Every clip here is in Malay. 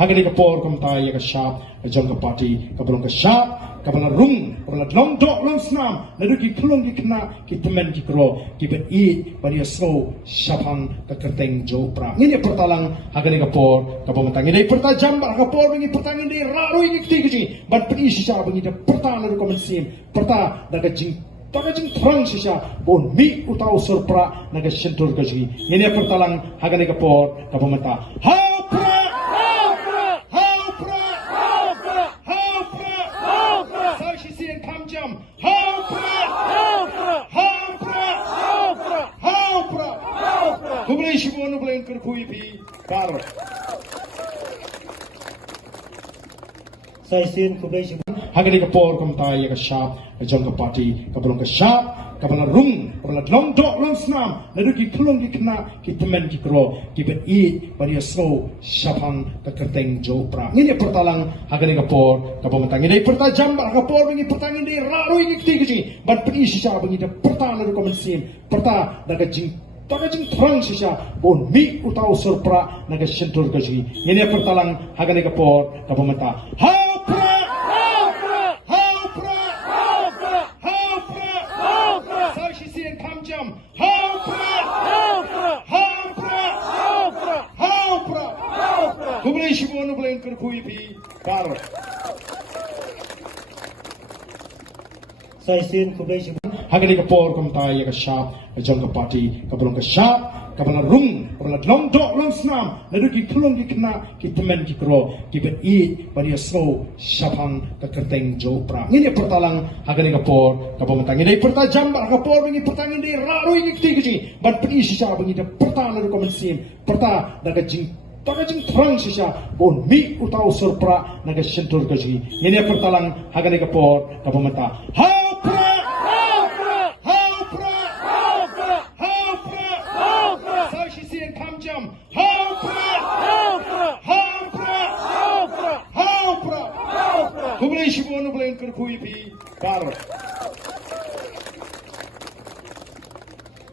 hagani ka por kam ta ya ka shap jong ka party ka bolong ka shap ka bala rung ka bala long dok long snam na du ki khulong ki khna ki temen ki kro ki bet I bari so shapang ka kerteng jo pra ngini pertalang hagani ka por ka pamantang ini perta jamba ka por ngi pertang ini raru ngi kti ban pri sisa bangi da perta na ko mensim perta daga jing taga jing thrang sisa bon mi utau surpra naga sentur ka ji ngini pertalang hagani ka por ka pamanta ha pra Kublai shibonu blain kerkui pi kar. Sai sin kublai shibonu. Hagani ka por kam ta ya ka shap jong ka party ka bolong ka shap ka bala rung ka bala long dok long snam na du ki khulong ki khna ki temen ki kro ki bet I bari so shapang ka kerteng jo pra ngini pertalang hagani ka por ka pamantang ini perta jamba ka por ngi pertang ini raru ngi kti ban pri sisa bangi da perta na ko mensim perta daga jing taga jing thrang sisa bon mi utau surpra naga sentur ka ji ngini pertalang hagani ka por ka pamanta ha pra Kublai shibonu blain kerkui pi kar. Sai sin kublai shibonu. Hagani ka por kam ta ya ka shap jong ka party ka bolong ka shap ka bala rung ka bala long dok long snam na du ki khulong ki khna ki temen ki kro ki bet I bari so shapang ka kerteng jo pra ngini pertalang hagani ka por ka pamantang ini perta jamba ka por ngi pertang ini raru ngi kti ban pri sisa bangi da perta na ko mensim perta daga jing taga jing thrang sisa bon mi utau surpra naga sentur ka ji ngini pertalang hagani ka por ka pamanta ha pra Kublai shibonu blain kerkui pi kar.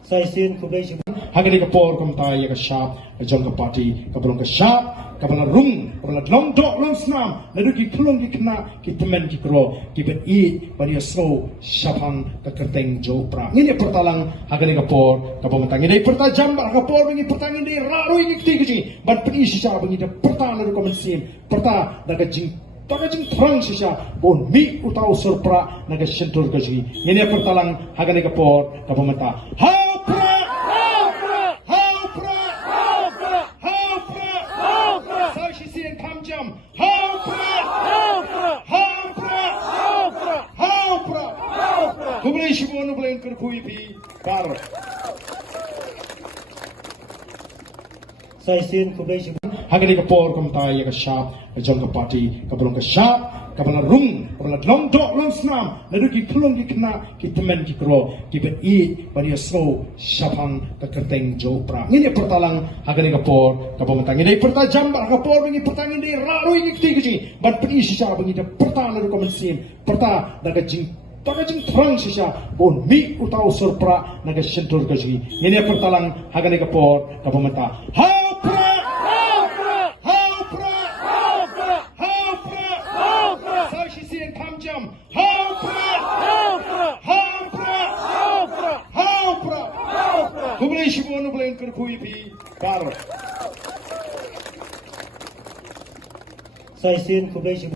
Sai sin kublai shibonu. Hagani ka por kam ta ya ka shap jong ka party ka bolong ka shap ka bala rung ka bala long dok long snam na du ki khulong ki khna ki temen ki kro ki bet I bari so shapang ka kerteng jo pra ngini pertalang hagani ka por ka pamantang ini perta jamba ka por ngi pertang ini raru ngi kti ban pri sisa bangi da perta na ko mensim perta daga jing taga jing thrang sisa bon mi utau surpra naga sentur ka ji ngini pertalang hagani ka por ka pamanta ha pra Kublai shibonu blain kerkui pi kar. Sai sin kublai shibonu. Hagani ka por kam ta ya ka shap jong ka party ka bolong ka shap ka bala rung ka bala long dok long snam na du ki khulong ki khna ki temen ki kro ki bet I bari so shapang ka kerteng jo pra ngini pertalang hagani ka por ka pamantang ini perta jamba ka por ngi pertang ini raru ngi kti ban pri sisa bangi da perta na ko mensim perta daga jing taga jing thrang sisa bon mi utau surpra naga sentur ka ji ngini pertalang hagani ka por ka pamanta ha pra Kublai shibonu blain kerkui pi kar. Sai sin kublai shibonu.